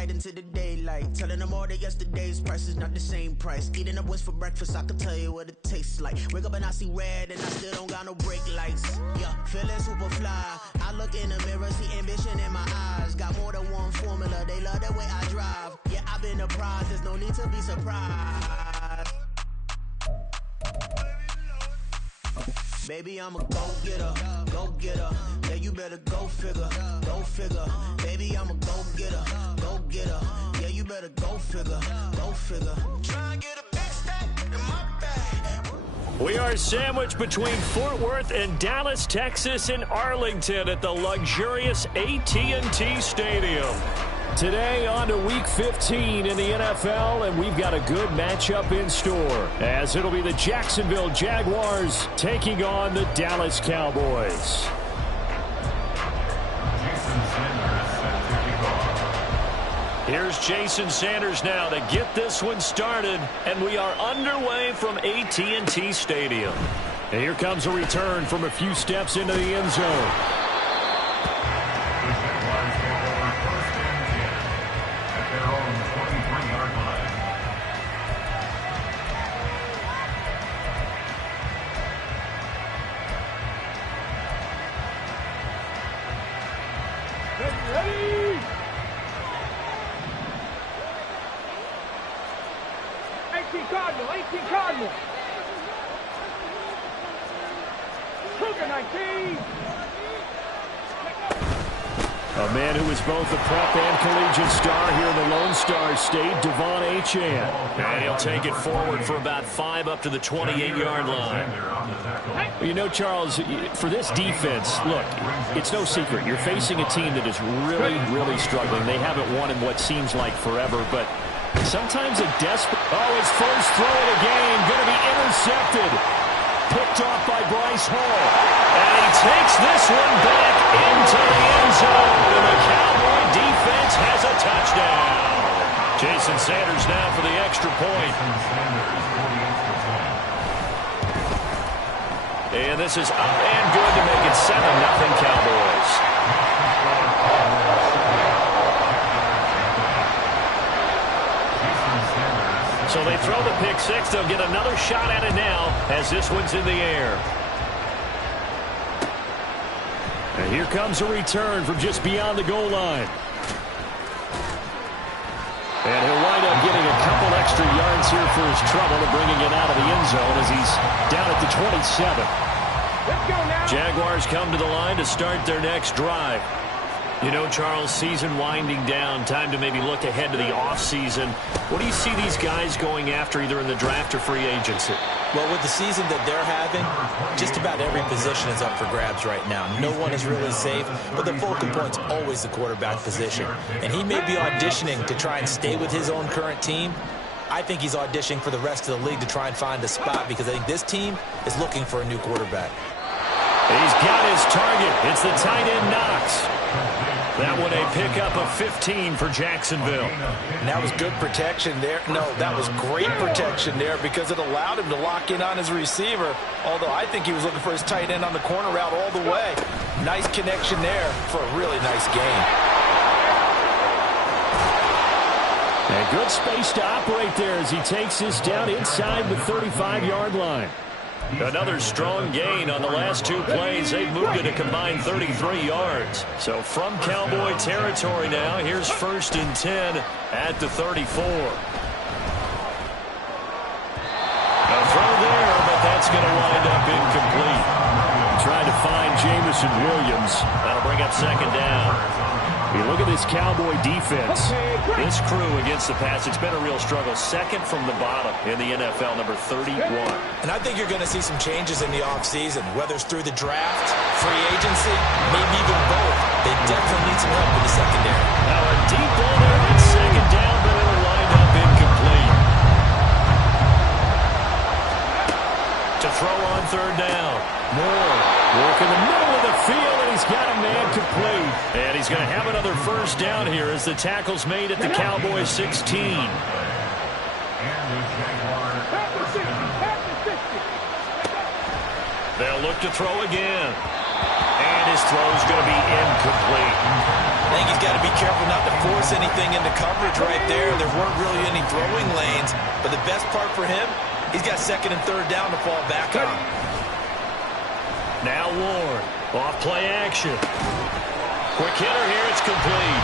night into the daylight. Telling them all that yesterday's price is not the same price. Eating up what's for breakfast, I can tell you what it tastes like. Wake up and I see red and I still don't got no brake lights. Yeah, feeling super fly. I look in the mirror, see ambition in my eyes. Got more than one formula, they love the way I drive. Yeah, I've been apprised, there's no need to be surprised. Baby, I'm a go-getter, go-getter. Yeah, you better go figure, go figure. Baby, I'm a go-getter, go-getter. Yeah, you better go figure, go figure. Try and get a big stack in my bag. We are sandwiched between Fort Worth and Dallas, Texas, and Arlington at the luxurious AT&T Stadium. Today on to Week 15 in the NFL, and we've got a good matchup in store, as it'll be the Jacksonville Jaguars taking on the Dallas Cowboys. Here's Jason Sanders now to get this one started, and we are underway from AT&T Stadium. And here comes a return from a few steps into the end zone. Ready? 18 Cardinal, 18 Cardinal. Cougar 19. A man who was both a prep and collegiate star here in the Lone Star State, Devon Achane. And he'll take it forward for about 5 up to the 28-yard line. Well, you know, Charles, for this defense, look, it's no secret. You're facing a team that is really, really struggling. They haven't won in what seems like forever, but sometimes a desperate... Oh, his first throw of the game going to be intercepted. Picked off by Bryce Hall. And he takes this one back into the end zone. And the Cowboy defense has a touchdown. Jason Sanders now for the extra point. And this is up and good to make it 7-0 Cowboys. So they throw the pick six. They'll get another shot at it now as this one's in the air. And here comes a return from just beyond the goal line. And he'll wind up getting a couple extra yards here for his trouble and bringing it out of the end zone as he's down at the 27. Let's go now. Jaguars come to the line to start their next drive. You know, Charles, season winding down, time to maybe look ahead to the offseason. What do you see these guys going after either in the draft or free agency? Well, with the season that they're having, just about every position is up for grabs right now. No one is really safe, but the focal point's always the quarterback position. And he may be auditioning to try and stay with his own current team. I think he's auditioning for the rest of the league to try and find a spot because I think this team is looking for a new quarterback. He's got his target. It's the tight end Knox. That one a pickup of 15 for Jacksonville. And that was good protection there. No, that was great protection there because it allowed him to lock in on his receiver. Although I think he was looking for his tight end on the corner route all the way. Nice connection there for a really nice game. And good space to operate there as he takes this down inside the 35-yard line. Another strong gain on the last two plays. They've moved it a combined 33 yards. So from Cowboy territory now, here's 1st and 10 at the 34. A throw there, but that's going to wind up incomplete. Trying to find Jamison Williams. That'll bring up 2nd down. You look at this Cowboy defense. This crew against the pass, it's been a real struggle. 2nd from the bottom in the NFL, number 31. And I think you're going to see some changes in the offseason, whether it's through the draft, free agency, maybe even both. They definitely need some help in the secondary. Now a deep ball there at 2nd down, but it'll wind up incomplete. To throw on 3rd down. Moore work in the middle of the field, and he's got a man complete. And he's going to have another 1st down here as the tackle's made at the Cowboys 16. They'll look to throw again. And his throw's going to be incomplete. I think he's got to be careful not to force anything into coverage right there. There weren't really any throwing lanes, but the best part for him, he's got second and third down to fall back on. Now Ward, off play action. Quick hitter here, it's complete.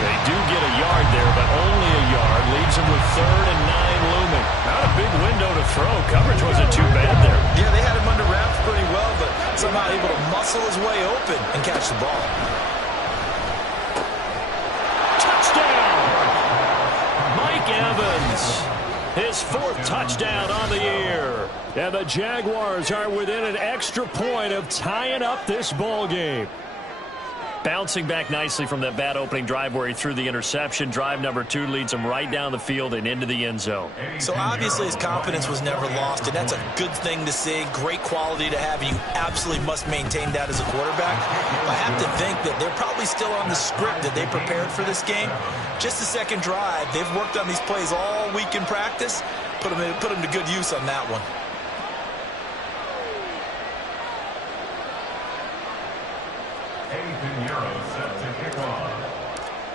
They do get a yard there, but only a yard. Leaves him with 3rd and 9 looming. Not a big window to throw. Coverage wasn't too bad there. Yeah, they had him under wraps pretty well, but somehow able to muscle his way open and catch the ball. Touchdown! Mike Evans. His 4th touchdown on the year. And the Jaguars are within an extra point of tying up this ball game. Bouncing back nicely from that bad opening drive where he threw the interception. Drive number 2 leads him right down the field and into the end zone. So obviously his confidence was never lost, and that's a good thing to see. Great quality to have, and you absolutely must maintain that as a quarterback. I have to think that they're probably still on the script that they prepared for this game. Just the second drive, they've worked on these plays all week in practice. Put them to good use on that one.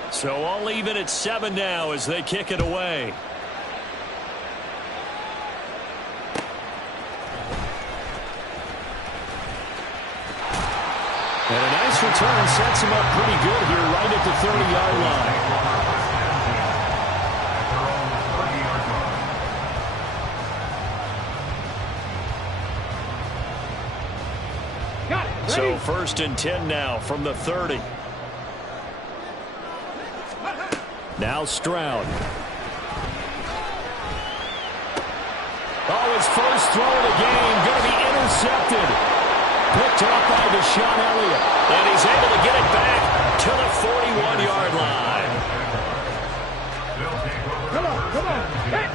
So all even at 7 now as they kick it away. And a nice return sets him up pretty good here right at the 30-yard line. So 1st and 10 now from the 30. Now Stroud. Oh, his first throw of the game going to be intercepted. Picked up by Deshaun Elliott. And he's able to get it back to the 41-yard line. Come on. Hit.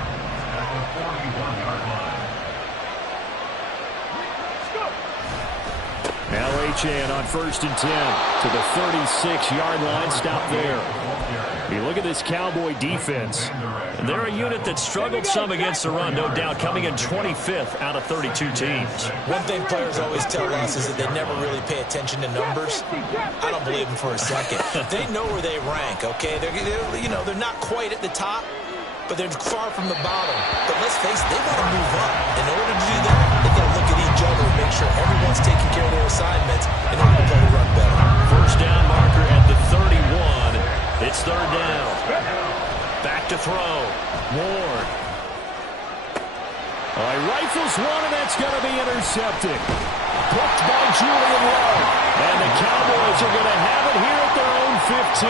Now Achane on 1st and 10 to the 36-yard line. Stop there. You look at this Cowboy defense. They're a unit that struggled some against the run, no doubt, coming in 25th out of 32 teams. One thing players always tell us is that they never really pay attention to numbers. I don't believe them for a second. They know where they rank, okay? They're not quite at the top, but they're far from the bottom. But let's face it, they got to move up. In order to do that, they got to look at each other and make sure everyone's taking care of their assignments in order to play the run better. First down marker at the 31. It's 3rd down. Back to throw. Ward. He rifles one, and that's going to be intercepted. Picked by Julian Love. And the Cowboys are going to have it here at their own 15.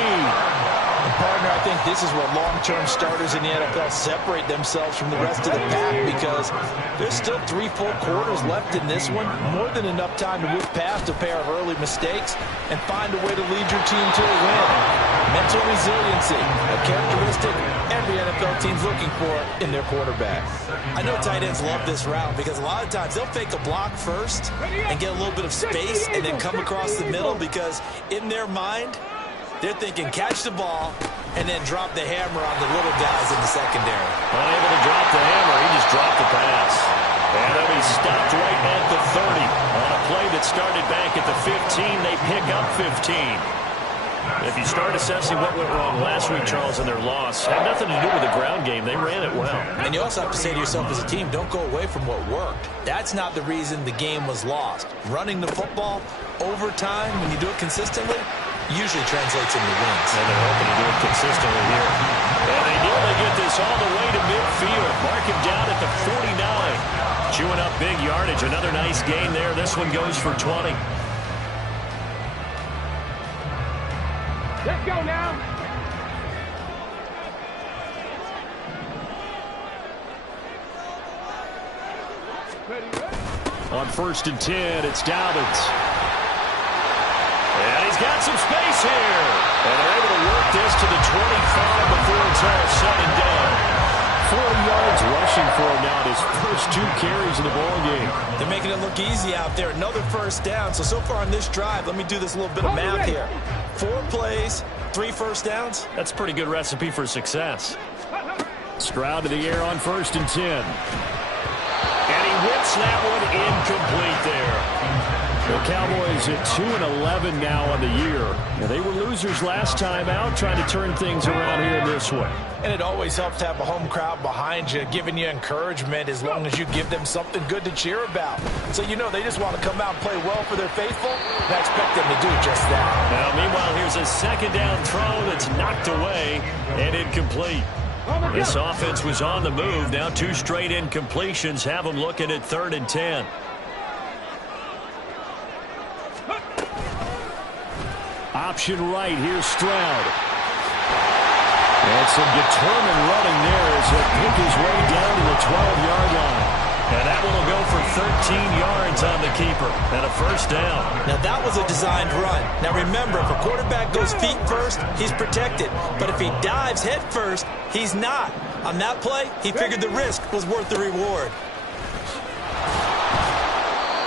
And partner, I think this is where long-term starters in the NFL separate themselves from the rest of the pack, because there's still 3 full quarters left in this one. More than enough time to move past a pair of early mistakes and find a way to lead your team to a win. Mental resiliency, a characteristic every NFL team's looking for in their quarterback. I know tight ends love this route because a lot of times they'll fake a block first and get a little bit of space and then come across the middle, because in their mind, they're thinking catch the ball and then drop the hammer on the little guys in the secondary. Unable to drop the hammer, he just dropped the pass. And then he stopped right at the 30. On a play that started back at the 15, they pick up 15. If you start assessing what went wrong last week, Charles, in their loss, had nothing to do with the ground game. They ran it well. And you also have to say to yourself as a team, don't go away from what worked. That's not the reason the game was lost. Running the football over time, when you do it consistently, usually translates into wins. And they're hoping to do it consistently here. And they nearly get this all the way to midfield. Mark him down at the 49. Chewing up big yardage. Another nice gain there. This one goes for 20. Let's go now. On 1st and 10, it's Dobbins. And he's got some space here. And they're able to work this to the 25 before it's all said and done. 40 yards rushing for him now in his first 2 carries of the ballgame. They're making it look easy out there. Another first down. So far on this drive, let me do this little bit of math here. 4 plays, 3 first downs. That's a pretty good recipe for success. Stroud to the air on 1st and 10. And he whips that one incomplete there. The Cowboys at 2-11 now on the year. Yeah, they were losers last time out, trying to turn things around here in this one. And it always helps to have a home crowd behind you, giving you encouragement as long as you give them something good to cheer about. So you know they just want to come out and play well for their faithful, and I expect them to do just that. Now, meanwhile, here's a second down throw that's knocked away and incomplete. This offense was on the move. Now 2 straight incompletions have them looking at 3rd and 10. Option right, here's Stroud. And some determined running there as he'll pick his way down to the 12-yard line. And that one will go for 13 yards on the keeper and a first down. Now that was a designed run. Now remember, if a quarterback goes feet first, he's protected. But if he dives head first, he's not. On that play, he figured the risk was worth the reward.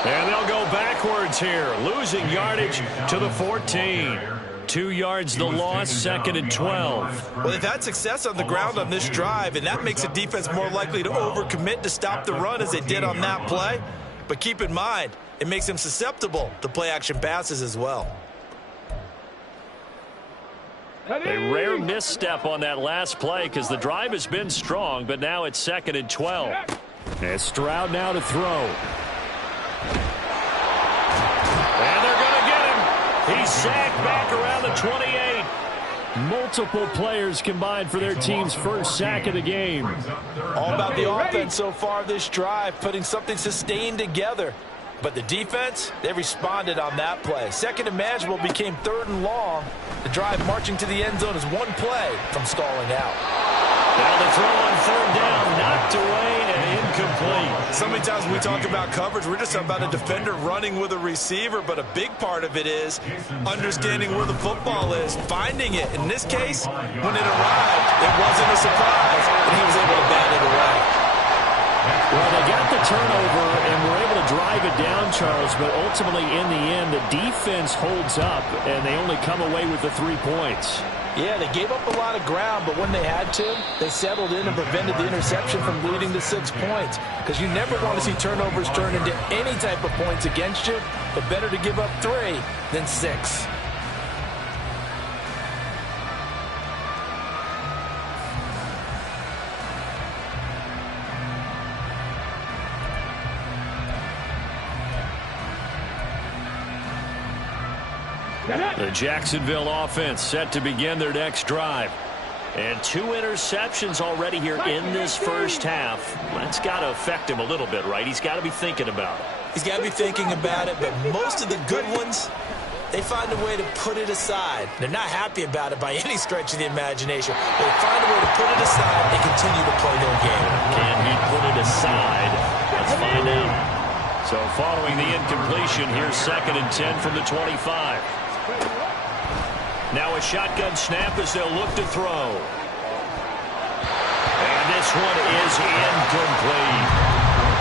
And they'll go backwards here, losing yardage to the 14. 2 yards the loss, 2nd and 12. Well, they've had success on the ground on this drive, and that makes the defense more likely to overcommit to stop the run as they did on that play. But keep in mind, it makes them susceptible to play-action passes as well. A rare misstep on that last play because the drive has been strong, but now it's 2nd and 12. And Stroud now to throw. And they're going to get him. He's sacked back around the 28. Multiple players combined for their team's first sack of the game. All about the offense so far this drive, putting something sustained together. But the defense, they responded on that play. 2nd and manageable became 3rd and long. The drive marching to the end zone is 1 play from stalling out. Now the throw on 3rd down, knocked away and incomplete. So many times when we talk about coverage, we're just talking about a defender running with a receiver, but a big part of it is understanding where the football is, finding it. In this case, when it arrived, it wasn't a surprise, and he was able to bat it away. Well, they got the turnover and were able to drive it down, Charles, but ultimately in the end, the defense holds up, and they only come away with the 3 points. Yeah, they gave up a lot of ground, but when they had to, they settled in and prevented the interception from leading to 6 points. Because you never want to see turnovers turn into any type of points against you, but better to give up 3 than 6. The Jacksonville offense set to begin their next drive. And 2 interceptions already here in this first half. That's got to affect him a little bit, right? He's got to be thinking about it. He's got to be thinking about it, but most of the good ones, they find a way to put it aside. They're not happy about it by any stretch of the imagination. They find a way to put it aside and continue to play their game. Can he put it aside? Let's find out. So following the incompletion, here's 2nd and 10 from the 25. Now a shotgun snap as they'll look to throw. And this one is incomplete.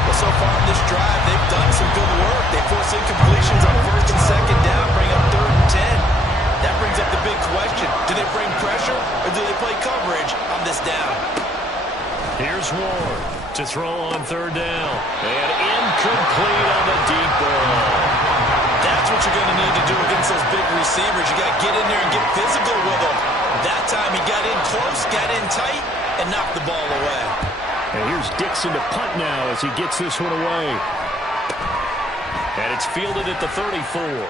Well, so far in this drive, they've done some good work. They force incompletions on 1st and 2nd down, bring up 3rd and 10. That brings up the big question. Do they bring pressure or do they play coverage on this down? Here's Ward to throw on 3rd down. And incomplete on the deep ball. That's what you're going to need to do against those big receivers. You got to get in there and get physical with them. That time he got in close, got in tight, and knocked the ball away. And here's Dixon to punt now as he gets this one away. And it's fielded at the 34.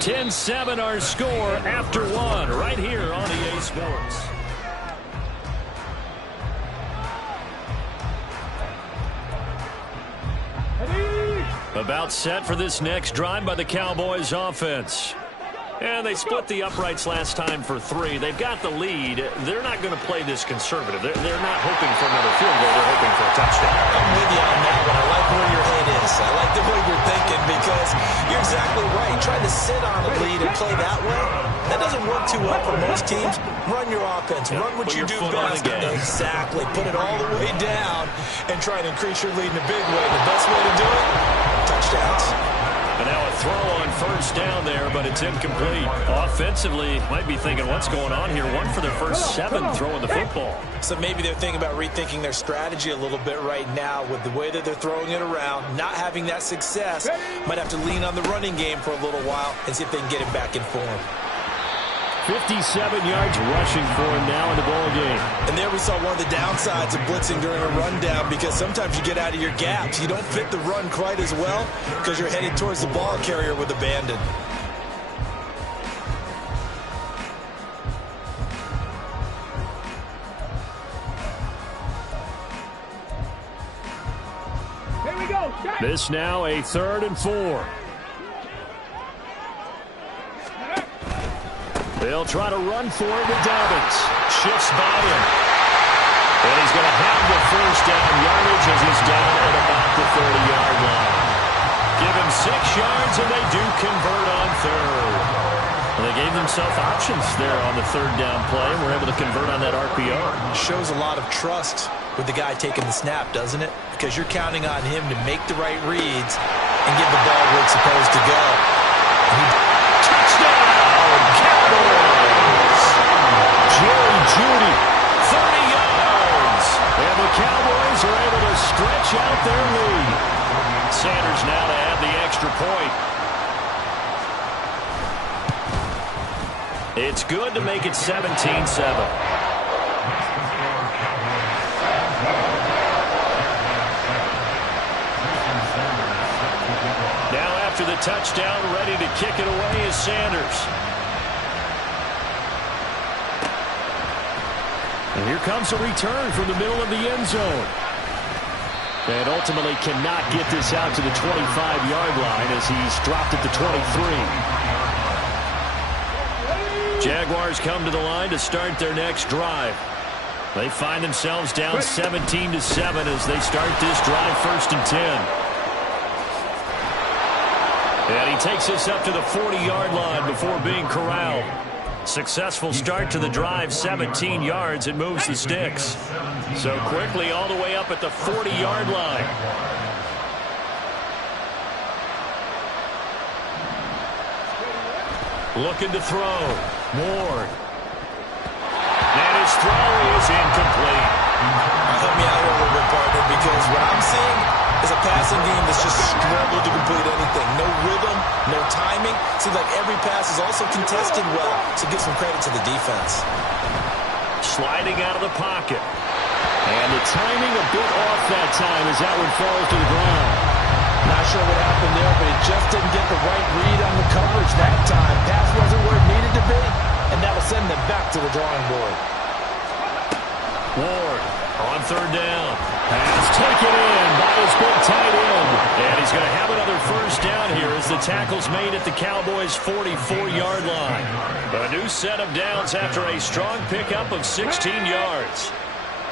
10-7 our score after 1 right here on EA Sports. About set for this next drive by the Cowboys offense. And they split the uprights last time for 3. They've got the lead. They're not going to play this conservative. They're not hoping for another field goal. They're hoping for a touchdown. I'm with you on that one. I like where your head is. I like the way you're thinking because you're exactly right. Trying to sit on a lead and play that way, that doesn't work too well for most teams. Run your offense. Run what you do best. Exactly. Put it all the way down and try to increase your lead in a big way. The best way to do it, touchdowns. And now a throw on first down there, but it's incomplete. Offensively, might be thinking, what's going on here? One for their first 7 throwing the football. So maybe they're thinking about rethinking their strategy a little bit right now with the way that they're throwing it around, not having that success. Might have to lean on the running game for a little while and see if they can get him back in form. 57 yards rushing for him now in the ball game. And there we saw one of the downsides of blitzing during a rundown, because sometimes you get out of your gaps. You don't fit the run quite as well because you're headed towards the ball carrier with abandon. Here we go. This now a 3rd and 4. They'll try to run for it with Dobbins. Shifts by him. And he's going to have the first down yardage as he's down at about the 30-yard line. Give him 6 yards, and they do convert on 3rd. Well, they gave themselves options there on the 3rd down play, and were able to convert on that RPO. Shows a lot of trust with the guy taking the snap, doesn't it? Because you're counting on him to make the right reads and give the ball where it's supposed to go. Touchdown, Cowboys! Jerry Jeudy, 30 yards. And the Cowboys are able to stretch out their lead. Sanders now to add the extra point. It's good to make it 17-7. Now after the touchdown, ready to kick it away is Sanders. And here comes a return from the middle of the end zone. And ultimately cannot get this out to the 25-yard line as he's dropped at the 23. Jaguars come to the line to start their next drive. They find themselves down 17-7 as they start this drive 1st and 10. And he takes us up to the 40-yard line before being corralled. Successful start to the drive, 17 yards, and moves the sticks. So quickly all the way up at the 40-yard line. Looking to throw. Ward. And his throw is incomplete. Help me out here a little bit, partner, because what I'm seeing is a passing game that's just struggled to complete anything. No rhythm, no timing. Seems like every pass is also contested well, so give some credit to the defense. Sliding out of the pocket. And the timing a bit off that time as that one falls to the ground. Not sure what happened there, but he just didn't get the right read on the coverage that time. Pass wasn't where it needed to be, and that'll send them back to the drawing board. Ward on 3rd down. Pass taken in by his big tight end. And he's going to have another first down here as the tackle's made at the Cowboys' 44-yard line. A new set of downs after a strong pickup of 16 yards.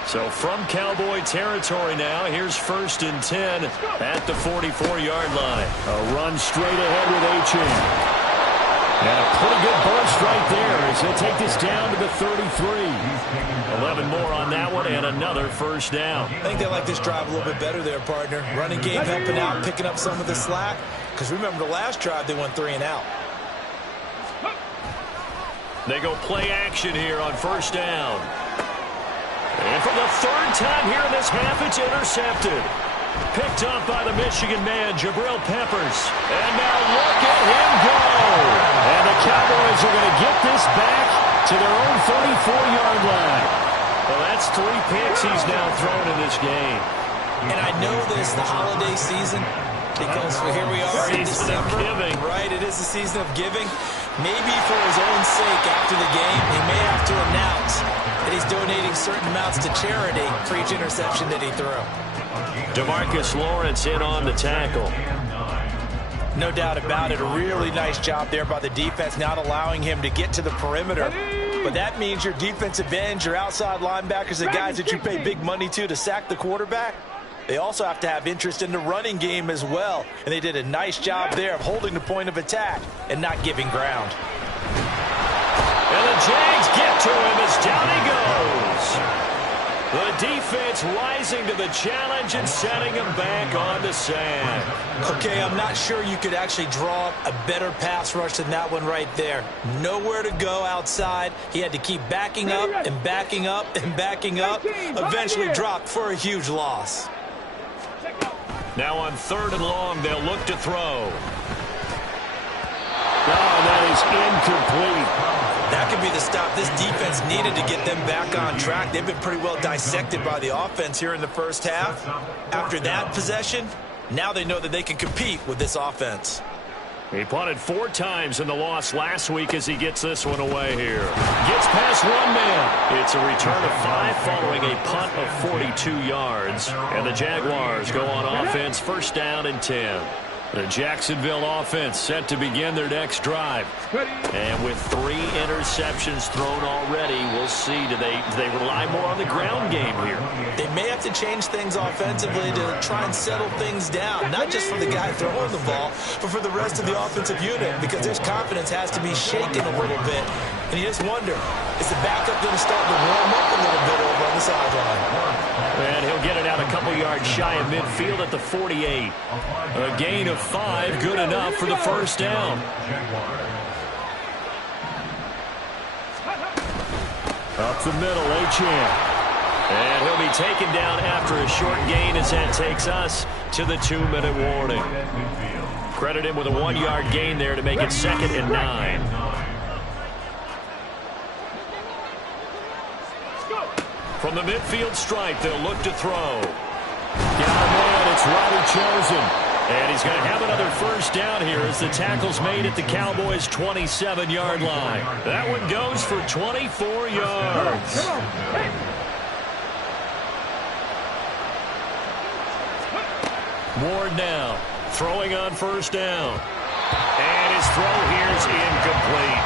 So from Cowboy territory now, here's 1st and 10 at the 44-yard line. A run straight ahead with Achane. And a pretty good burst right there as they take this down to the 33. 11 more on that one and another first down. I think they like this drive a little bit better there, partner. Running game helping out, picking up some of the slack. Because remember the last drive, they went 3 and out. They go play action here on 1st down. And for the 3rd time here in this half, it's intercepted. Picked up by the Michigan man, Jabril Peppers. And now look at him go. And the Cowboys are going to get this back to their own 34-yard line. Well, that's 3 picks he's now thrown in this game. And I know this, the holiday season, because here we are in December. Season of giving. Right, it is the season of giving. Maybe for his own sake after the game, he may have to announce that he's donating certain amounts to charity for each interception that he threw. DeMarcus Lawrence in on the tackle. No doubt about it. A really nice job there by the defense, not allowing him to get to the perimeter. But that means your defensive ends, your outside linebackers, the guys that you pay big money to sack the quarterback, they also have to have interest in the running game as well. And they did a nice job there of holding the point of attack and not giving ground. And the Jags get to him as down he goes. The defense rising to the challenge and setting him back on the sand. Okay, I'm not sure you could actually draw up a better pass rush than that one right there. Nowhere to go outside. He had to keep backing up and backing up and backing up. Eventually dropped for a huge loss. Now on 3rd and long, they'll look to throw. Oh, that is incomplete. That could be the stop this defense needed to get them back on track. They've been pretty well dissected by the offense here in the first half. After that possession, now they know that they can compete with this offense. He punted 4 times in the loss last week as he gets this one away here. Gets past 1 man. It's a return of 5 following a punt of 42 yards. And the Jaguars go on offense, 1st down and 10. The Jacksonville offense set to begin their next drive. And with 3 interceptions thrown already, we'll see. Do they rely more on the ground game here? They may have to change things offensively to try and settle things down, not just for the guy throwing the ball, but for the rest of the offensive unit, because his confidence has to be shaken a little bit. And you just wonder, is the backup going to start to warm up a little bit over on the sideline? And he'll get it out a couple yards shy of midfield at the 48. A gain of 5, good enough for the 1st down. Up the middle, Achane. And he'll be taken down after a short gain as that takes us to the 2-minute warning. Credit him with a 1-yard gain there to make it 2nd and 9. From the midfield stripe, they'll look to throw. Down man, it's Robbie Chosen. And he's going to have another 1st down here as the tackle's made at the Cowboys' 27-yard line. That one goes for 24 yards. Ward now, throwing on 1st down. And his throw here is incomplete.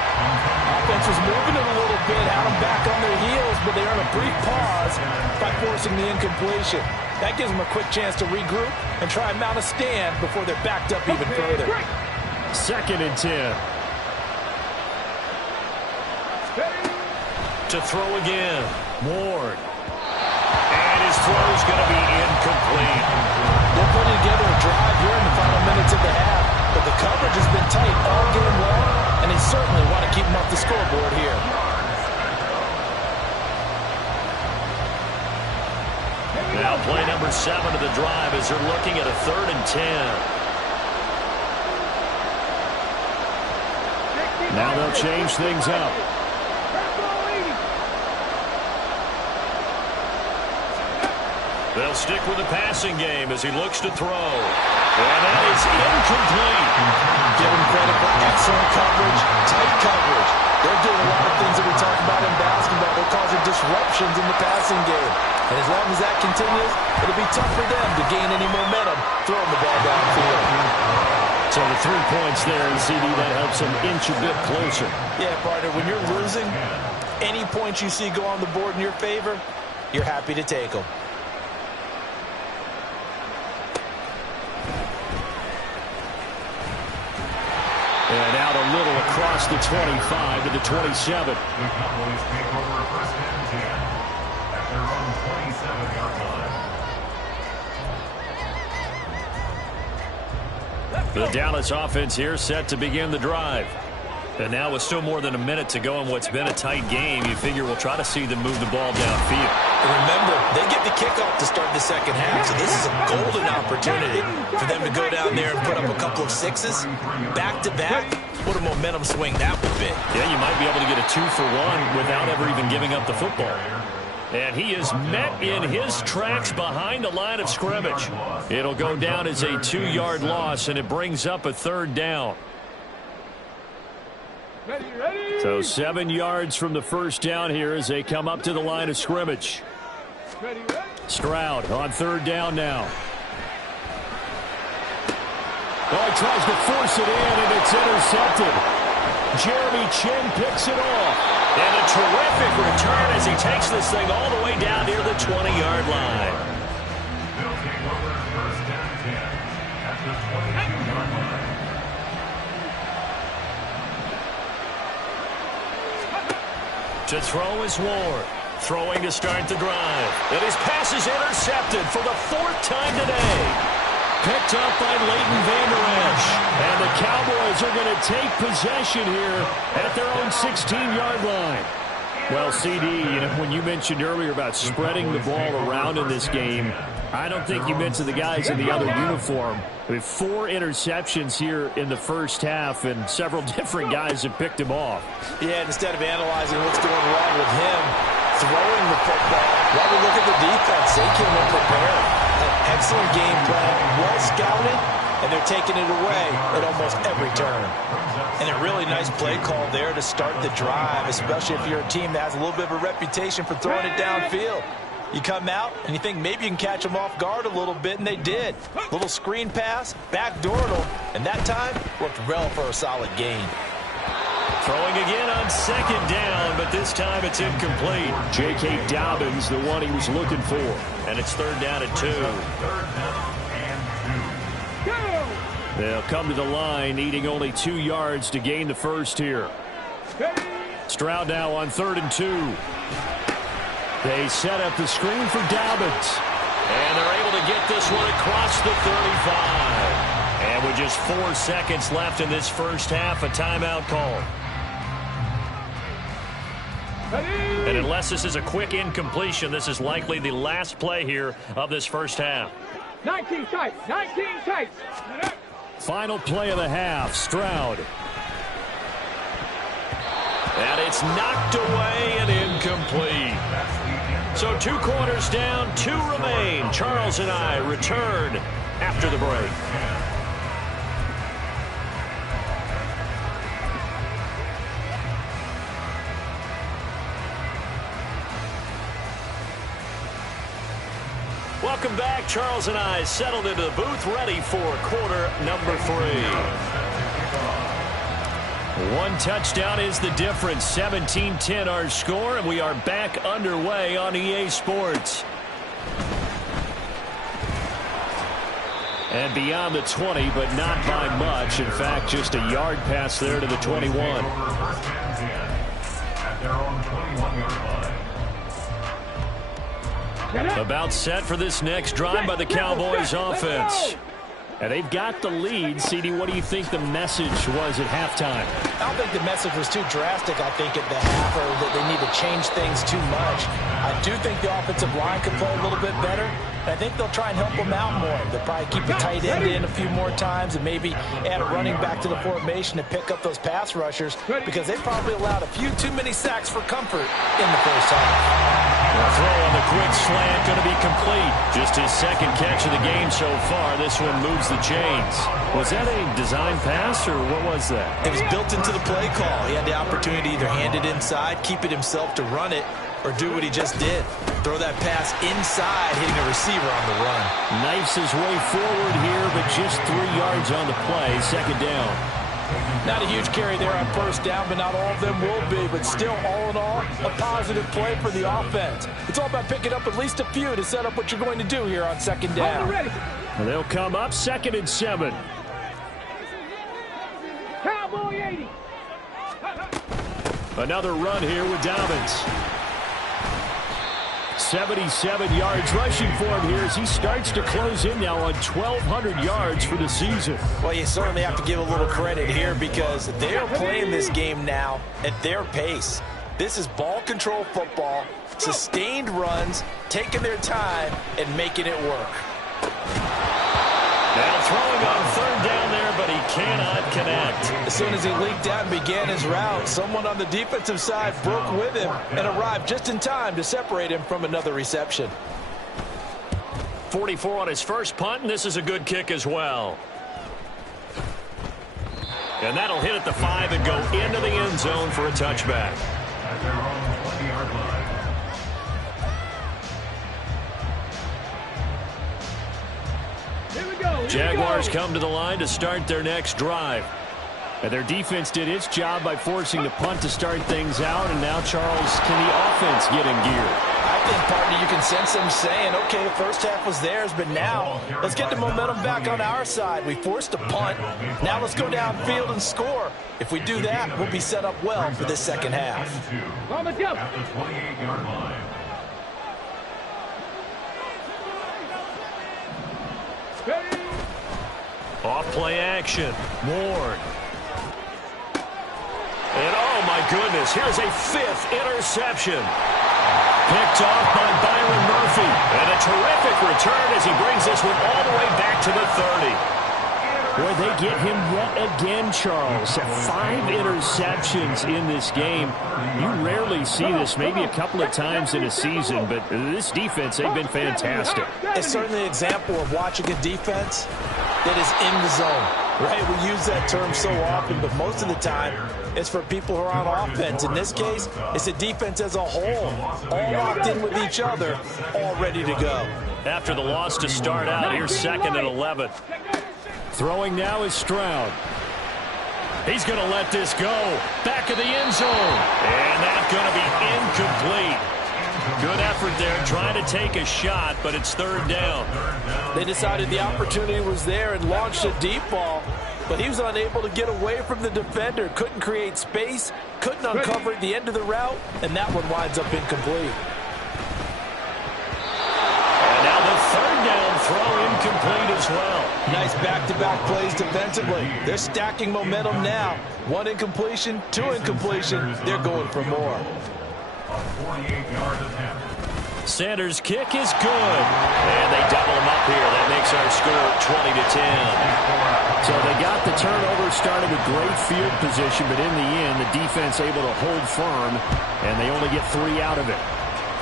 Offense was moving it a little bit, had them back on their heels, but they earn a brief pause by forcing the incompletion. That gives them a quick chance to regroup and try and mount a stand before they're backed up even further. 2nd and 10. To throw again, Ward. And his throw is going to be incomplete. They're putting together a drive here in the final minutes of the half, but the coverage has been tight all game long, and they certainly want to keep them off the scoreboard here. Now play number 7 of the drive as they're looking at a 3rd and 10. Now they'll change things up. They'll stick with the passing game as he looks to throw. And that is incomplete. Give him credit for excellent coverage, tight coverage. They're doing a lot of things that we talk about in basketball. They're causing disruptions in the passing game. And as long as that continues, it'll be tough for them to gain any momentum throwing the ball downfield. So the 3 points there in CD, that helps them inch a bit closer. Yeah, partner, when you're losing, any points you see go on the board in your favor, you're happy to take them. And out a little across the 25 to the 27. The Dallas offense here set to begin the drive. And now with still more than a minute to go in what's been a tight game, you figure we'll try to see them move the ball downfield. Remember, they get the kickoff to start the 2nd half, so this is a golden opportunity for them to go down there and put up a couple of 6s back-to-back. What a momentum swing that would be. Yeah, you might be able to get a 2-for-1 without ever even giving up the football. And he is met in his tracks behind the line of scrimmage. It'll go down as a 2-yard loss, and it brings up a 3rd down. So 7 yards from the 1st down here as they come up to the line of scrimmage. Stroud on 3rd down now. Oh, he tries to force it in, and it's intercepted. Jeremy Chin picks it off. And a terrific return as he takes this thing all the way down near the 20-yard line. To throw is Ward. Throwing to start the drive. And his pass is intercepted for the 4th time today. Picked up by Leighton Vander Esch. And the Cowboys are going to take possession here at their own 16-yard line. Well, CD, when you mentioned earlier about spreading the ball around in this game, I don't think you mentioned the guys in the other uniform. We have 4 interceptions here in the first half, and several different guys have picked him off. Yeah, instead of analyzing what's going wrong with him throwing the football, while we look at the defense, they came in prepared. An excellent game plan, well scouted, and they're taking it away at almost every turn. And a really nice play call there to start the drive, especially if you're a team that has a little bit of a reputation for throwing it downfield. You come out and you think maybe you can catch them off guard a little bit, and they did. Little screen pass, backdoored them, and that time worked well for a solid gain. Throwing again on 2nd down, but this time it's incomplete. J.K. Dobbins, the one he was looking for. And it's 3rd down and 2. They'll come to the line, needing only 2 yards to gain the first here. Stroud now on 3rd and 2. They set up the screen for Dobbins. And they're able to get this one across the 35. And with just 4 seconds left in this first half, a timeout call. And unless this is a quick incompletion, this is likely the last play here of this first half. 19 tights, 19 tights. Final play of the half, Stroud. And it's knocked away and incomplete. So 2 quarters down, 2 remain. Charles and I return after the break. Welcome back. Charles and I settled into the booth, ready for quarter number 3. 1 touchdown is the difference. 17-10 our score, and we are back underway on EA Sports. And beyond the 20, but not by much. In fact, just a yard pass there to the 21. About set for this next drive by the Cowboys offense. And they've got the lead. CD, what do you think the message was at halftime? I don't think the message was too drastic, I think, at the half, or that they need to change things too much. I do think the offensive line could play a little bit better. I think they'll try and help them out more. They'll probably keep the tight end in a few more times and maybe add a running back to the formation to pick up those pass rushers, because they probably allowed a few too many sacks for comfort in the first half. The throw on the quick slant going to be complete. Just his 2nd catch of the game so far. This one moves the chains. Was that a design pass, or what was that? It was built into the play call. He had the opportunity to either hand it inside, keep it himself to run it, or do what he just did. Throw that pass inside, hitting a receiver on the run. Knifes his way forward here, but just 3 yards on the play. 2nd down. Not a huge carry there on 1st down, but not all of them will be. But still, all in all, a positive play for the offense. It's all about picking up at least a few to set up what you're going to do here on 2nd down. And they'll come up 2nd and 7. Cowboy 80. Another run here with Dobbins. 77 yards rushing for him here as he starts to close in now on 1,200 yards for the season. Well, you certainly have to give a little credit here, because they are playing this game now at their pace. This is ball control football, sustained runs, taking their time, and making it work. Now throwing on 3rd down there, but he cannot connect. As soon as he leaked out and began his route, someone on the defensive side broke with him and arrived just in time to separate him from another reception. 44 on his first punt, and this is a good kick as well. And that'll hit at the 5 and go into the end zone for a touchback. Jaguars come to the line to start their next drive. And their defense did its job by forcing the punt to start things out. And now, Charles, can the offense get in gear? I think, partner, you can sense them saying, okay, the first half was theirs, but now let's get the momentum back on our side. We forced a punt. Now let's go downfield and score. If we do that, we'll be set up well for this 2nd half. Let's go. Off play action. Ward. And oh my goodness, here's a 5th interception. Picked off by Byron Murphy. And a terrific return as he brings this one all the way back to the 30. Boy, they get him yet again, Charles. 5 interceptions in this game. You rarely see this, maybe a couple of times in a season, but this defense, they've been fantastic. It's certainly an example of watching a defense that is in the zone, right? We use that term so often, but most of the time, it's for people who are on offense. In this case, it's a defense as a whole, all locked in with each other, all ready to go. After the loss to start out, here's 2nd and 11. Throwing now is Stroud. He's going to let this go. Back of the end zone. And that's going to be incomplete. Good effort there, trying to take a shot, but it's 3rd down. They decided the opportunity was there and launched a deep ball, but he was unable to get away from the defender. Couldn't create space, couldn't uncover the end of the route, and that one winds up incomplete. And now the 3rd down throw incomplete as well. Nice back-to-back plays defensively. They're stacking momentum now. 1 incompletion, 2 incompletion. They're going for more. Sanders' kick is good. And they double him up here. That makes our score 20-10. So they got the turnover, started with great field position, but in the end, the defense able to hold firm, and they only get 3 out of it.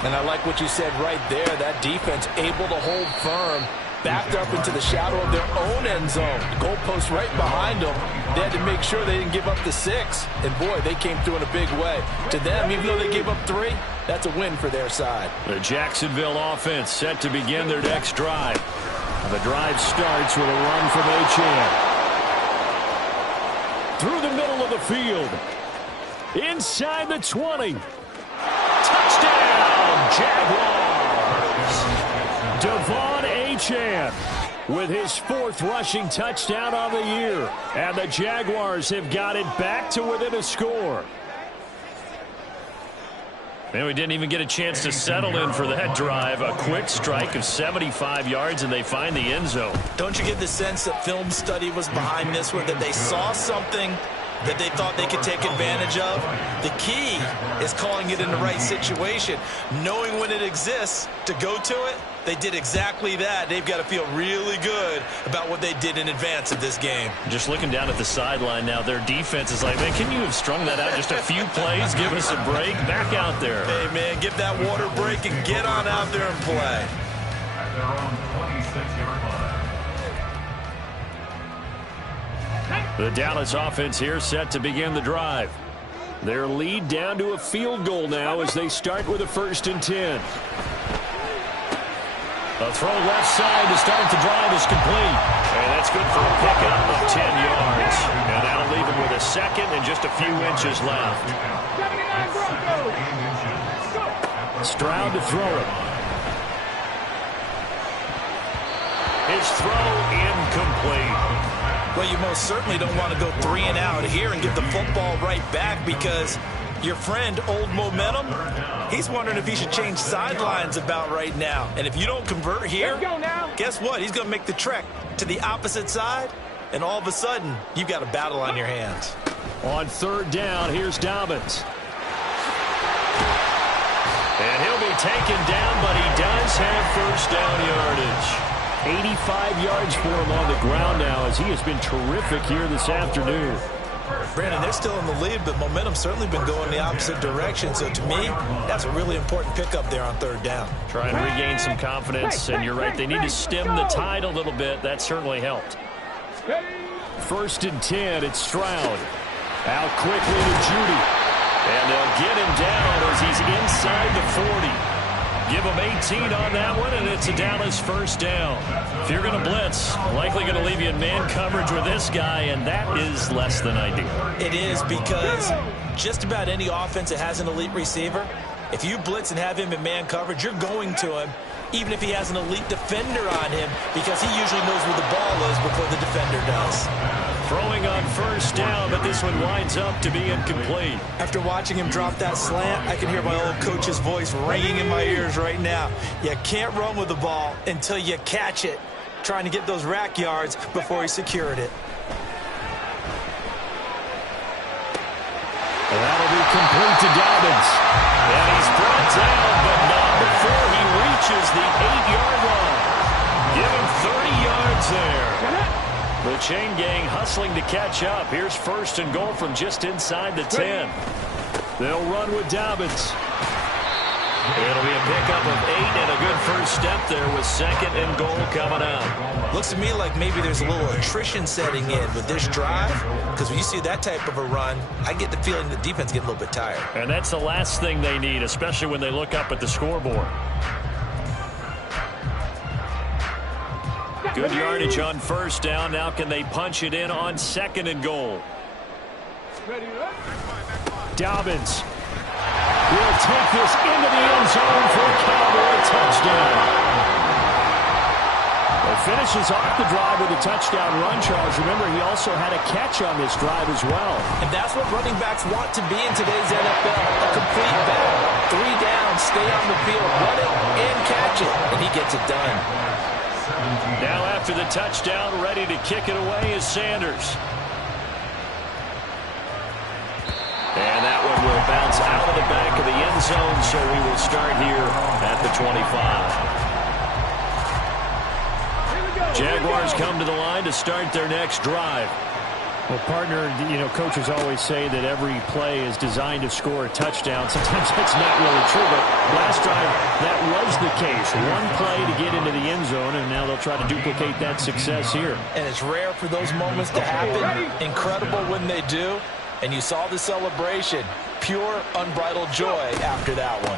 And I like what you said right there. That defense able to hold firm, backed up into the shadow of their own end zone. The goalpost right behind them. They had to make sure they didn't give up the 6. And, boy, they came through in a big way. To them, even though they gave up 3, that's a win for their side. The Jacksonville offense set to begin their next drive. The drive starts with a run from Achane. Through the middle of the field. Inside the 20. Touchdown, Jaguars. Devon Achane with his 4th rushing touchdown on the year. And the Jaguars have got it back to within a score. Man, we didn't even get a chance to settle in for that drive. A quick strike of 75 yards, and they find the end zone. Don't you get the sense that film study was behind this one, that they saw something that they thought they could take advantage of? The key is calling it in the right situation, knowing when it exists to go to it. They did exactly that. They've got to feel really good about what they did in advance of this game. Just looking down at the sideline now, their defense is like, man, can you have strung that out just a few plays? Give us a break. Back out there. Hey, man, give that water break and get on out there and play. At their own 26-yard line. The Dallas offense here set to begin the drive. Their lead down to a field goal now as they start with a 1st and 10. A throw left side to start the drive is complete. And that's good for a pickup of 10 yards. And that'll leave him with a 2nd and just a few inches left. Stroud to throw it. His throw incomplete. Well, you most certainly don't want to go 3 and out here and give the football right back, because your friend, Old Momentum, he's wondering if he should change sidelines about right now. And if you don't convert here, guess what? He's going to make the trek to the opposite side, and all of a sudden, you've got a battle on your hands. On 3rd down, here's Dobbins. And he'll be taken down, but he does have 1st down yardage. 85 yards for him on the ground now, as he has been terrific here this afternoon. Brandon, they're still in the lead, but momentum's certainly been going the opposite direction. So to me, that's a really important pickup there on 3rd down. Try and regain some confidence, and you're right, they need to stem the tide a little bit. That certainly helped. 1st and 10, it's Stroud. Out quickly to Judy. And they'll get him down as he's inside the 40. Give him 18 on that one, and it's a Dallas 1st down. If you're going to blitz, likely going to leave you in man coverage with this guy, and that is less than ideal. It is, because just about any offense that has an elite receiver, if you blitz and have him in man coverage, you're going to him, even if he has an elite defender on him, because he usually knows where the ball is before the defender does. Throwing on 1st down, but this one winds up to be incomplete. After watching him drop that slant, I can hear my old coach's voice ringing in my ears right now. You can't run with the ball until you catch it. trying to get those rack yards before he secured it. That'll be complete to Dobbins. And he's brought down, but not before he reaches the 8-yard line. Give him 30 yards there. The chain gang hustling to catch up. Here's 1st and goal from just inside the 10. They'll run with Dobbins. It'll be a pickup of 8 and a good first step there with 2nd and goal coming up. Looks to me like maybe there's a little attrition setting in with this drive, because when you see that type of a run, I get the feeling the defense gets a little bit tired. And that's the last thing they need, especially when they look up at the scoreboard. Good yardage on 1st down. Now can they punch it in on 2nd and goal? Dobbins will take this into the end zone for a Cowboy touchdown. He finishes off the drive with a touchdown run, Charles. Remember, he also had a catch on this drive as well. And that's what running backs want to be in today's NFL. A complete back. 3 down, stay on the field, run it, and catch it. And he gets it done. Now after the touchdown, ready to kick it away is Sanders. And that one will bounce out of the back of the end zone, so we will start here at the 25. Jaguars come to the line to start their next drive. Well, partner, coaches always say that every play is designed to score a touchdown. Sometimes that's not really true, but last drive, that was the case. One play to get into the end zone, and now they'll try to duplicate that success here. And it's rare for those moments to happen. Incredible when they do. And you saw the celebration. Pure, unbridled joy after that one.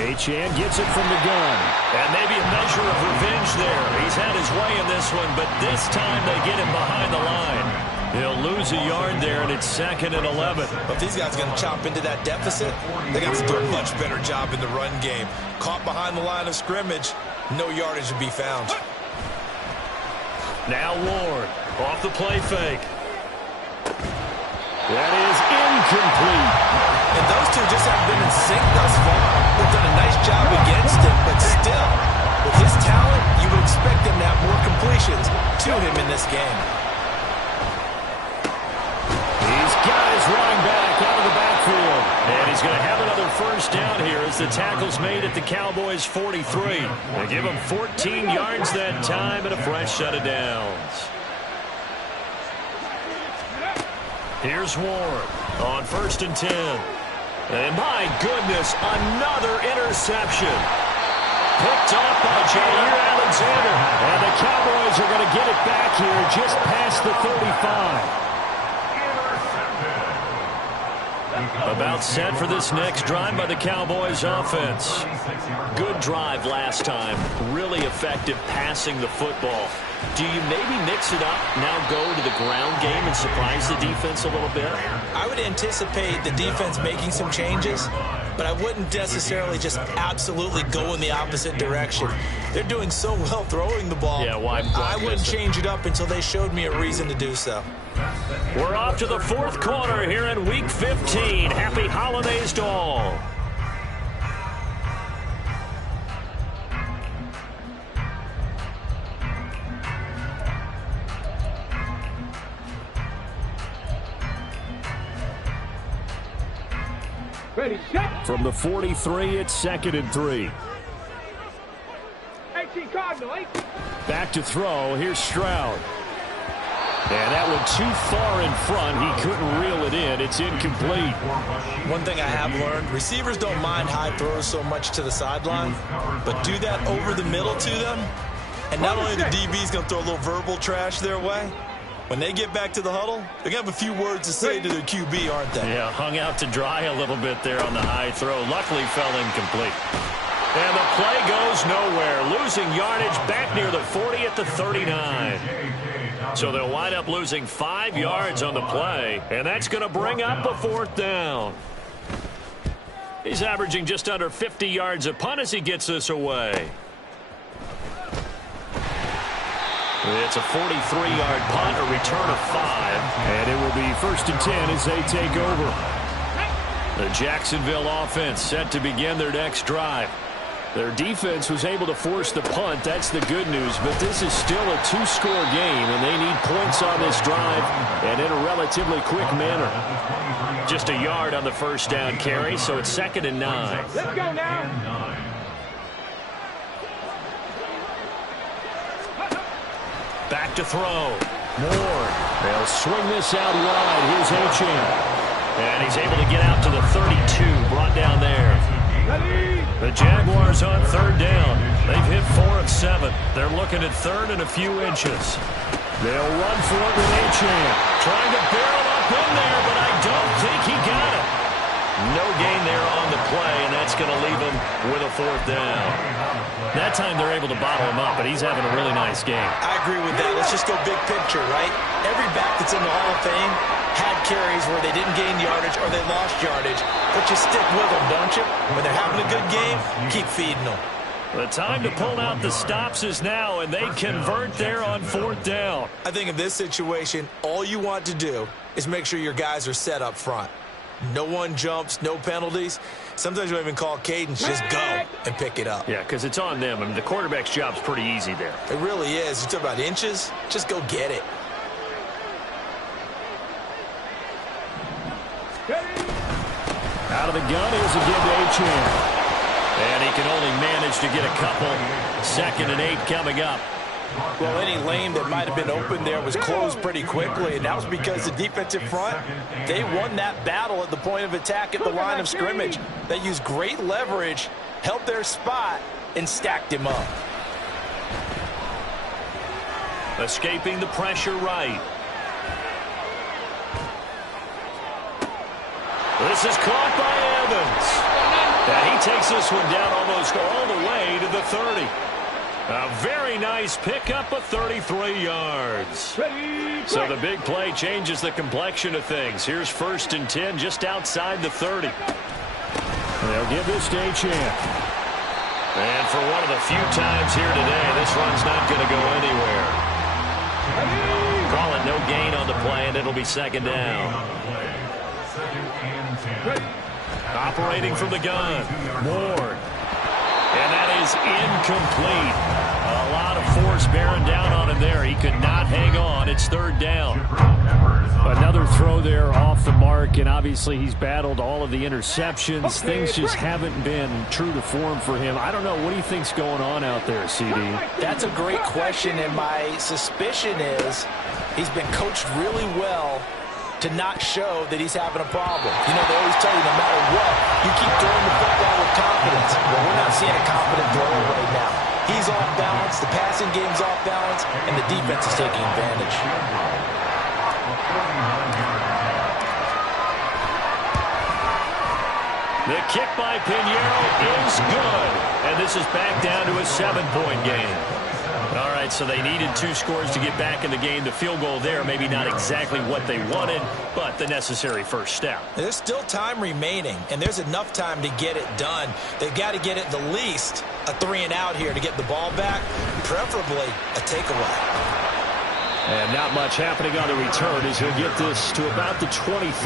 Achane gets it from the gun. And maybe a measure of revenge there. He's had his way in this one, but this time they get him behind the line. He'll lose a yard there, and it's 2nd and 11. But if these guys are going to chop into that deficit, they got to do a much better job in the run game. Caught behind the line of scrimmage, no yardage to be found. Now Ward off the play fake. That is incomplete. And those two just have been in sync thus far. They've done a nice job against him, but still, with his talent, you would expect them to have more completions to him in this game. He's got his running back out of the backfield. And he's going to have another first down here as the tackle's made at the Cowboys' 43. They give him 14 yards that time and a fresh set of downs. Here's Ward on 1st and 10. And my goodness, another interception. Picked up by Jair Alexander. And the Cowboys are going to get it back here just past the 35. About set for this next drive by the Cowboys offense. Good drive last time. Really effective passing the football. Do you maybe mix it up, now go to the ground game and surprise the defense a little bit? I would anticipate the defense making some changes, but I wouldn't necessarily just absolutely go in the opposite direction. They're doing so well throwing the ball. Yeah, why I wouldn't change it up until they showed me a reason to do so. We're off to the 4th quarter here in Week 15. Happy holidays to all. Ready, set. From the 43, it's 2nd and 3. 18 Cardinal, 18. Back to throw. Here's Stroud. And that went too far in front. He couldn't reel it in. It's incomplete. One thing I have learned, receivers don't mind high throws so much to the sideline, but do that over the middle to them, and not only the DB's going to throw a little verbal trash their way, when they get back to the huddle, they're going to have a few words to say to their QB, aren't they? Yeah, hung out to dry a little bit there on the high throw. Luckily fell incomplete. And the play goes nowhere. Losing yardage back near the 40 at the 39. So they'll wind up losing 5 yards on the play, and that's going to bring up a 4th down. He's averaging just under 50 yards a punt as he gets this away. It's a 43-yard punt, a return of 5. And it will be 1st and 10 as they take over. The Jacksonville offense set to begin their next drive. Their defense was able to force the punt. That's the good news. But this is still a two-score game, and they need points on this drive and in a relatively quick manner. Just a yard on the first down carry, so it's 2nd and 9. Let's go now. Back to throw. Moore. They'll swing this out wide. Here's Achane. And he's able to get out to the 32, brought down there. The Jaguars on 3rd down. They've hit 4 of 7. They're looking at 3rd and a few inches. They'll run for it with Achane. Trying to barrel up in there, but I don't think he got it. No gain there on the play, and that's going to leave him with a 4th down. That time they're able to bottle him up, but he's having a really nice game. I agree with that. Let's just go big picture, right? Every back that's in the Hall of Fame had carries where they didn't gain yardage or they lost yardage, but you stick with them, don't you? When they're having a good game, keep feeding them. The time to pull out the stops is now, and they convert there on 4th down. I think in this situation, all you want to do is make sure your guys are set up front. No one jumps, no penalties. Sometimes you don't even call cadence, just go and pick it up. Yeah, because it's on them. I mean, the quarterback's job's pretty easy there. It really is. You talk about inches, just go get it. Out of the gun, here's a give to Achane. And he can only manage to get a couple. 2nd and 8 coming up. Well, any lane that might have been open there was closed pretty quickly, and that was because the defensive front, they won that battle at the point of attack at the line of scrimmage. They used great leverage, held their spot, and stacked him up. Escaping the pressure right. This is caught by Evans. And he takes this one down almost all the way to the 30. A very nice pickup of 33 yards. So the big play changes the complexion of things. Here's 1st and 10 just outside the 30. They'll give this to Achane. And for one of the few times here today, this run's not going to go anywhere. Call it no gain on the play, and it'll be 2nd down. Operating from the gun. Ward. And that is incomplete. A lot of force bearing down on him there. He could not hang on. It's 3rd down. Another throw there off the mark, and obviously he's battled all of the interceptions. Things just haven't been true to form for him. I don't know. What do you think's going on out there, CD? That's a great question, and my suspicion is he's been coached really well to not show that he's having a problem. You know, they always tell you no matter what, you keep throwing the football with confidence. Well, we're not seeing a confident thrower right now. He's off balance, the passing game's off balance, and the defense is taking advantage. The kick by Pinheiro is good. And this is back down to a 7-point game. All right, so they needed 2 scores to get back in the game. The field goal there, maybe not exactly what they wanted, but the necessary first step. There's still time remaining, and there's enough time to get it done. They've got to get at the least a 3-and-out here to get the ball back, preferably a takeaway. And not much happening on the return as he'll get this to about the 23.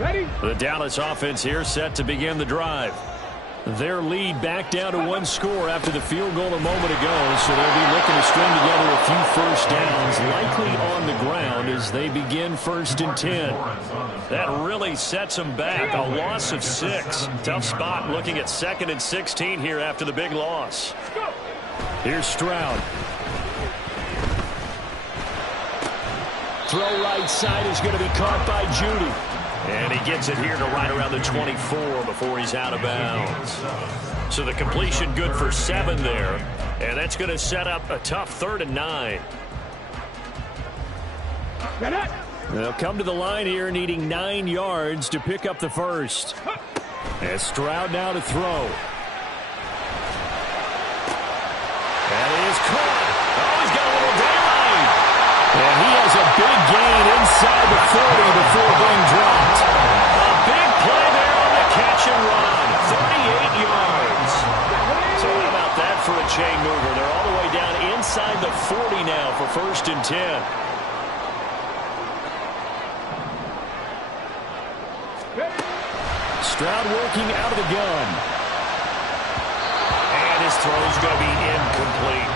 Ready? The Dallas offense here set to begin the drive. Their lead back down to 1 score after the field goal a moment ago, so they'll be looking to string together a few first downs, likely on the ground as they begin 1st and 10. That really sets them back. A loss of 6. Tough spot looking at 2nd and 16 here after the big loss. Here's Stroud. Throw right side is going to be caught by Judy. And he gets it here to right around the 24 before he's out of bounds. So the completion good for 7 there. And that's going to set up a tough 3rd and 9. They'll come to the line here needing 9 yards to pick up the first. As Stroud now to throw. And he is caught. Oh, he's got a little daylight. And he has a big gain inside the 40 before being dropped. A big play there on the catch and run. 38 yards. So how about that for a chain mover? They're for 1st and 10. Stroud working out of the gun. And his throw's going to be incomplete.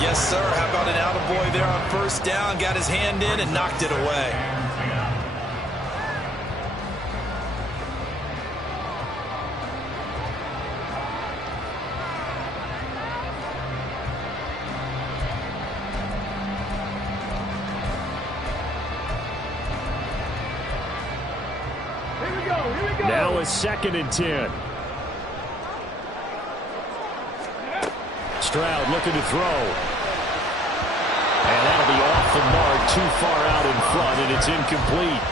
Yes, sir. How about an attaboy there on 1st down? Got his hand in and knocked it away. Now a 2nd and 10. Stroud looking to throw. And that'll be off the mark, too far out in front, and it's incomplete.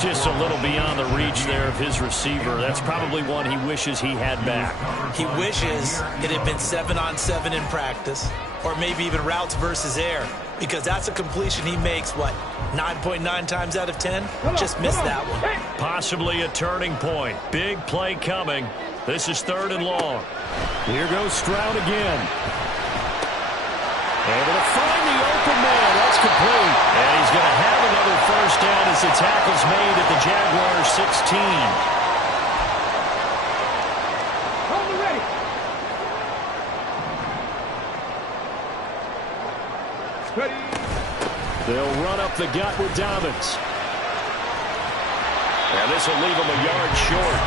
Just a little beyond the reach there of his receiver. That's probably one he wishes he had back. He wishes it had been 7-on-7 in practice, or maybe even routes versus air, because that's a completion he makes, what, 9.9 times out of 10? Just missed that one. Possibly a turning point. Big play coming. This is 3rd and long. Here goes Stroud again. Able to find the open man. That's complete. And he's going to have another 1st down as the tackle's made at the Jaguars' 16. Hold it ready. Ready. They'll run up the gut with Dobbins. And this will leave him a yard short.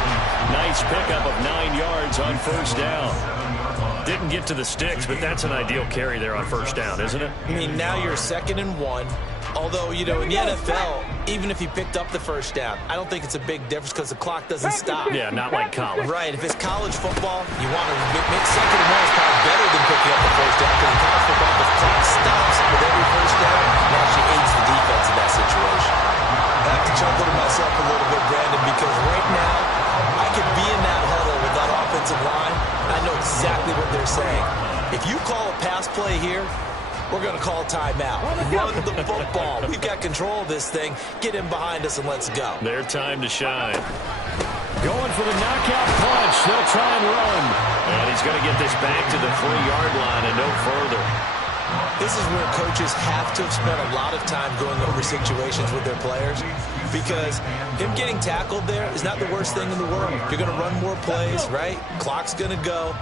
Nice pickup of 9 yards on 1st down. Didn't get to the sticks, but that's an ideal carry there on 1st down, isn't it? I mean, now you're 2nd and 1. Although, you know, in the NFL, even if he picked up the 1st down, I don't think it's a big difference because the clock doesn't stop. Yeah, not like college. Right. If it's college football, you want to make 2nd and 1 is probably better than picking up the 1st down because in college football, the clock stops with every 1st down. It actually aids the defense in that situation. I have to chuckle to myself a little bit, Brandon, because right now, I could be in that huddle with that offensive line, and I know exactly what they're saying. If you call a pass play here, we're going to call timeout. Run the football. We've got control of this thing. Get in behind us and let's go. Their time to shine. Going for the knockout punch. They'll try and run. And he's going to get this back to the 3-yard line and no further. This is where coaches have to have spent a lot of time going over situations with their players, because him getting tackled there is not the worst thing in the world. You're going to run more plays, right? Clock's going to go.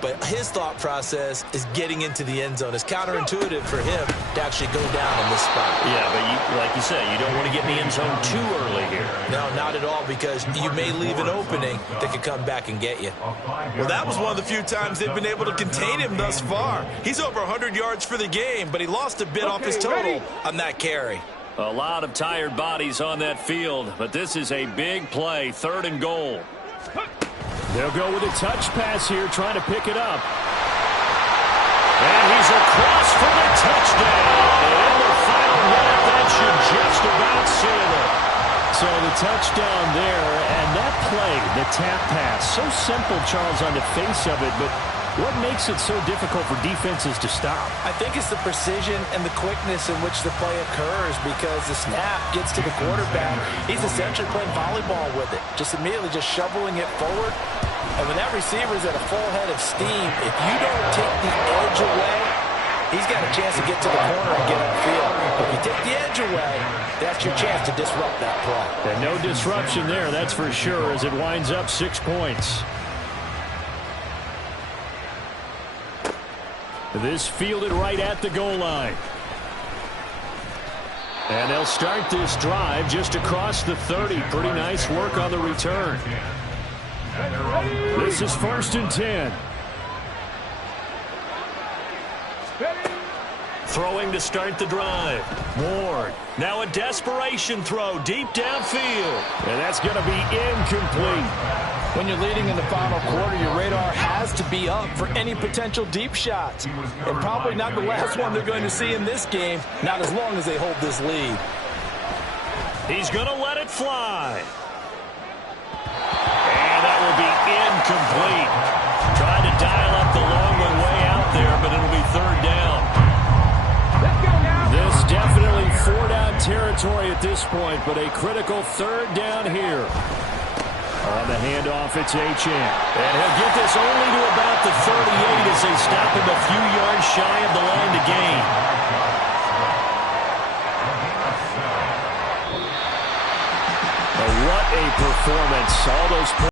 But his thought process is getting into the end zone. It's counterintuitive for him to actually go down in this spot. Yeah, but like you say, you don't want to get in the end zone too early here. No, not at all, because you may leave an opening that could come back and get you. Well, that was one of the few times they've been able to contain him thus far. He's over 100 yards for the game, but he lost a bit off his total on that carry. A lot of tired bodies on that field, but this is a big play, 3rd and goal. They'll go with a touch pass here, trying to pick it up. And he's across for the touchdown. And the final minute, that should just about seal it. So the touchdown there, and that play, the tap pass, so simple, Charles, on the face of it, but what makes it so difficult for defenses to stop? I think it's the precision and the quickness in which the play occurs, because the snap gets to the quarterback. He's essentially playing volleyball with it, just immediately just shoveling it forward. And when that receiver's at a full head of steam, if you don't take the edge away, he's got a chance to get to the corner and get upfield. If you take the edge away, that's your chance to disrupt that play. And no disruption there, that's for sure, as it winds up 6 points. This fielded right at the goal line. And they'll start this drive just across the 30. Pretty nice work on the return. This is 1st and 10. Throwing to start the drive. Ward. Now a desperation throw deep downfield. And that's going to be incomplete. When you're leading in the final quarter, your radar has to be up for any potential deep shots. And probably not the last one they're going to see in this game, not as long as they hold this lead. He's going to let it fly. And that will be incomplete. Tried to dial up the long one way out there, but it'll be 3rd down. Let's go now. This definitely 4-down territory at this point, but a critical 3rd down here. On the handoff, it's Achane. And he'll get this only to about the 38 as they stop him a few yards shy of the line to gain. What a performance. All those points.